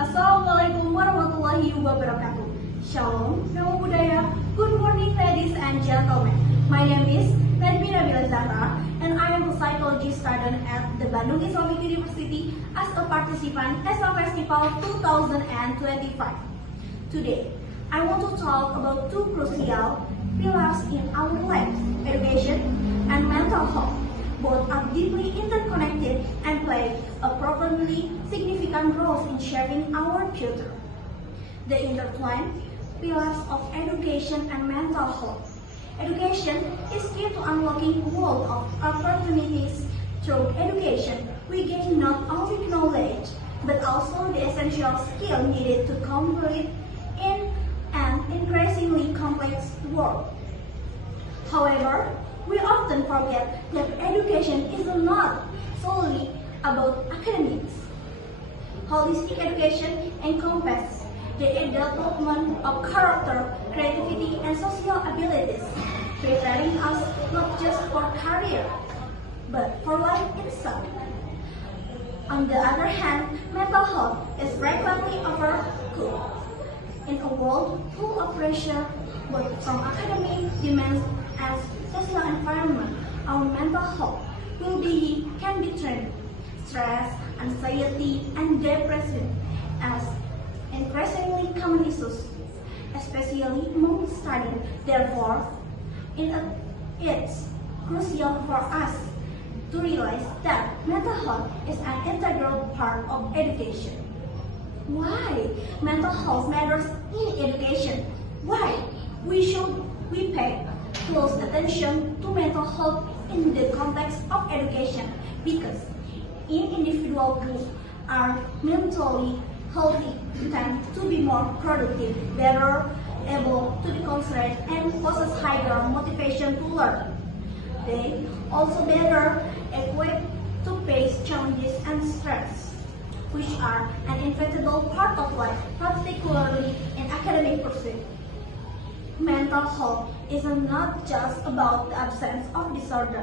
Assalamualaikum warahmatullahi wabarakatuh. Shalom, namo buddhaya. Good morning, ladies and gentlemen. My name is Nadmi Nabila Zahra, and I am a psychology student at the Bandung Islamic University as a participant ESA Festival 2025. Today, I want to talk about two crucial pillars in our lives: education and mental health. Both are deeply interconnected and play a profoundly significant role in shaping our future. The intertwined pillars of education and mental health. Education is key to unlocking a world of opportunities. Through education, we gain not only knowledge, but also the essential skill needed to compete in an increasingly complex world. However, we often forget that education is not solely about academics. Holistic education encompasses the development of character, creativity, and social abilities, preparing us not just for career, but for life itself. On the other hand, mental health is frequently overlooked. In a world full of pressure, both from academic demands and social environment, our mental health can be trained. Stress, anxiety, and depression as increasingly common issues, especially among students. Therefore, it's crucial for us to realize that mental health is an integral part of education. Why mental health matters in education? Why we pay close attention to mental health in the context of education? Because individuals who are mentally healthy tend to be more productive, better able to be concentrated, and possess higher motivation to learn. They also better equipped to face challenges and stress, which are an inevitable part of life, particularly in academic pursuits. Mental health is not just about the absence of disorder.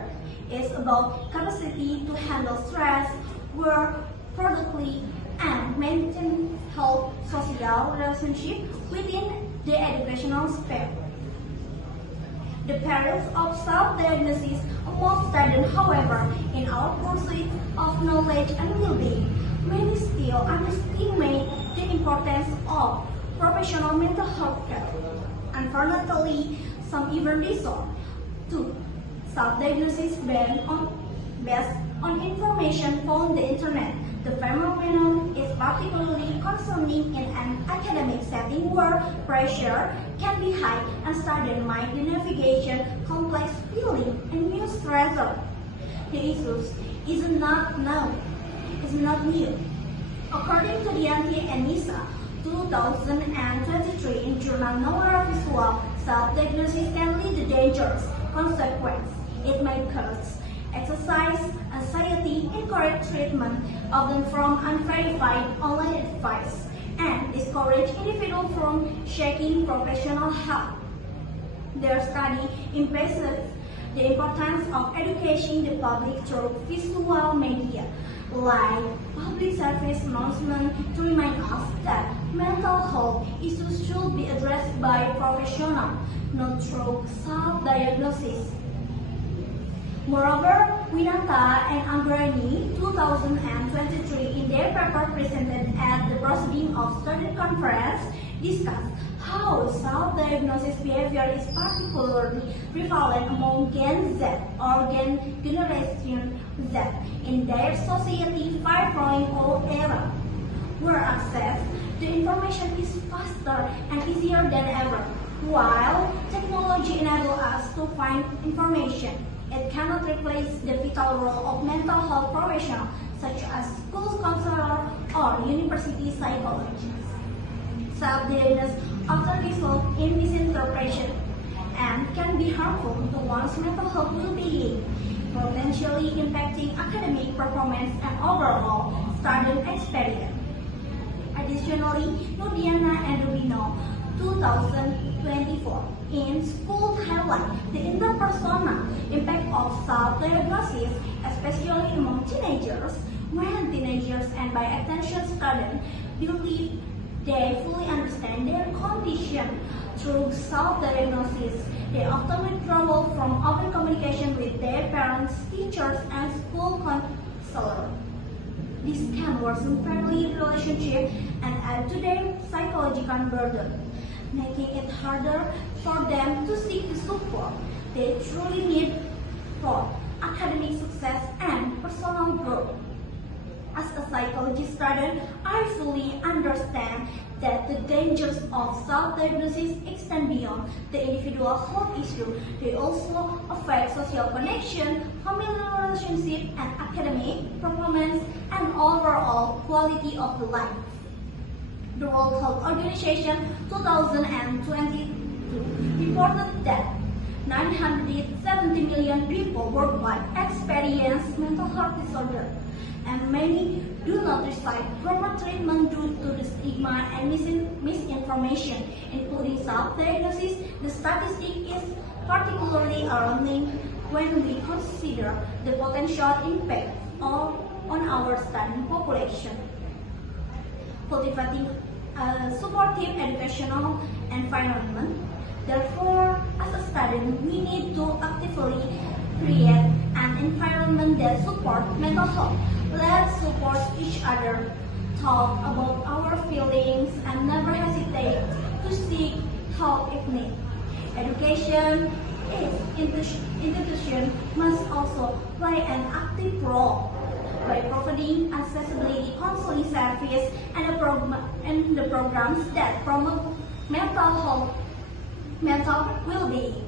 It's about capacity to handle stress, work productively, and maintain healthy social relationships within the educational sphere. The perils of self-diagnosis among students, however, in our pursuit of knowledge and well-being, many still underestimate the importance of professional mental health care. Unfortunately, some even resort to self-diagnosis based on information found on the internet. The phenomenon is particularly concerning in an academic setting where pressure can be high and students might be navigating complex feelings and new stressors. The issue is not new. According to Dianti and Nisa, 2023 in journal Neurovisual, self-diagnosis can lead to dangerous consequences. It may cause exercise anxiety, incorrect treatment, often from unverified online advice, and discourage individuals from seeking professional help. Their study emphasizes the importance of educating the public through visual media, like public service announcements, to remind us that mental health issues should be addressed by professionals, not through self-diagnosis. Moreover, Winata and Ambrani 2023 in their paper presented at the Proceeding of Student Conference discussed how self-diagnosis behavior is particularly prevalent among Gen Z or Generation Z in their Society 5.0 era, where access to information is faster and easier than ever. While technology enables us to find information, it cannot replace the vital role of mental health professionals such as school counselors or university psychologists. Self-diagnosis often results in misinterpretation and can be harmful to one's mental health well-being, potentially impacting academic performance and overall student experience. Additionally, Nudiana and Rubino 2024 in school highlight the interpersonal impact of self-diagnosis, especially among teenagers, when teenagers and by extension students believe they fully understand their condition. Through self-diagnosis, they often withdraw from open communication with their parents, teachers, and school counselors. This can worsen family relationships and add to their psychological burden, making it harder for them to seek the support they truly need for academic success and personal growth. As a psychology student, I fully understand that the dangers of self-diagnosis extend beyond the individual health issue. They also affect social connection, familial relationship, and academic performance and overall quality of life. The World Health Organization 2022 reported that 970 million people worldwide experience mental health disorder, and many do not receive proper treatment due to the stigma and misinformation, including self-diagnosis. The statistic is particularly alarming when we consider the potential impact on our student population. Cultivating a supportive educational environment. Therefore, as a student, we need to actively create an environment that supports mental health. Let's support each other, talk about our feelings, and never hesitate to seek help if needed. Education institution must also play an active role by providing accessibility counseling service and the programs that promote mental well-being.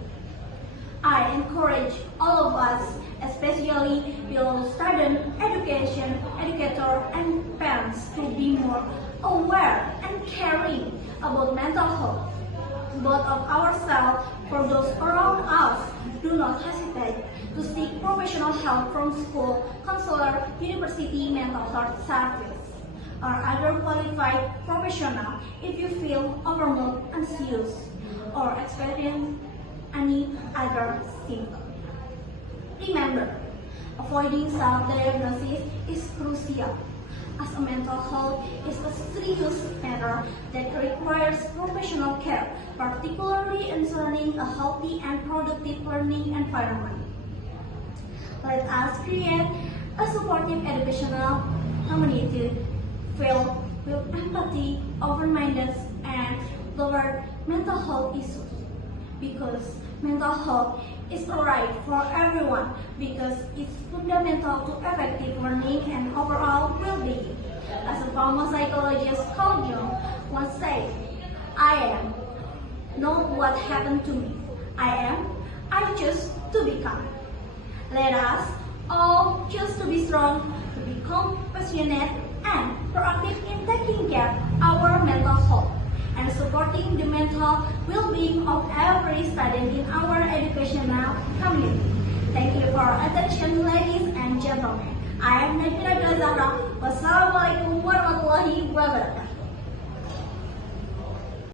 I encourage all of us, especially below student, educator, and parents, to be more aware and caring about mental health, both of ourselves for those around us. Do not hesitate to seek professional help from school, counselor, university mental health service, or other qualified professional if you feel overwhelmed, anxious, or experience any other symptom. Remember, avoiding self-diagnosis is crucial, as a mental health is a serious matter that requires professional care, particularly ensuring a healthy and productive learning environment. Let us create a supportive educational community filled with empathy, open-mindedness, and toward mental health issues. Because mental health is a right for everyone, because it's fundamental to effective learning and overall well-being. As a former psychologist, Carl Jung once said, "I am not what happened to me. I choose to become." Let us all choose to be strong, to be compassionate, and proactive in taking care of our mental health and supporting the mental well-being of every student in our educational community. Thank you for your attention, ladies and gentlemen. I am Najmina Bila Zahra. Wassalamualaikum warahmatullahi wabarakatuh.